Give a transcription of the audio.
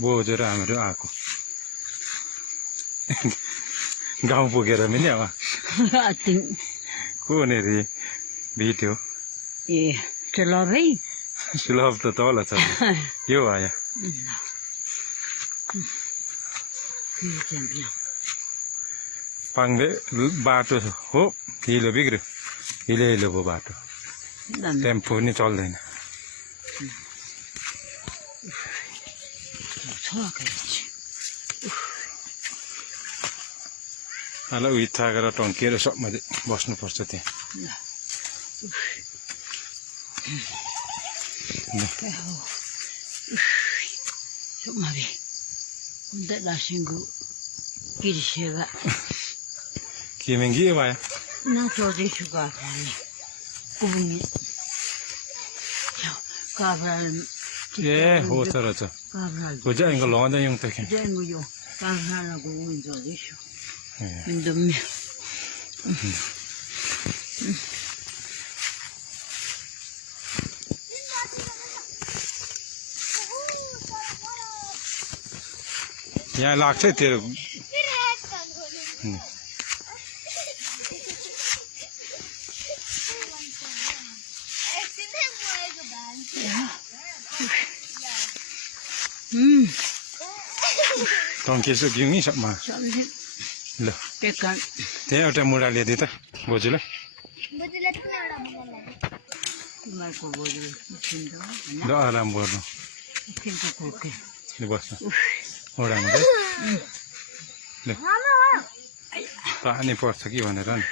बोझेर हाम्रो आएको गाउँ पुगेर पनि अब को नि रे भिडियो ए चलो भाई सुलभ त तल छ यो आयो पाङ्दे बाटो हो हिलो बिग्रियो हिलो हिलो भयो बाटो टेम्पो पनि चल्दैन ल उयो थाकेर टङ्किएर सबमा बस्नुपर्छ त्यहाँ किमेङ्गी भयो ए हो त रहेछ Hoca enggak lawan yang tekan. Jangan yo, karena aku menjual itu. Minum. यहाँ लाग्छ तेरो टङ्की सक्यो नि सबमा ल त्यहाँ एउटा मुढा ल्याइदिए त बोजूलाई ल आराम गर्नु बस्नु ओडामा ल पानी पर्छ कि भनेर नि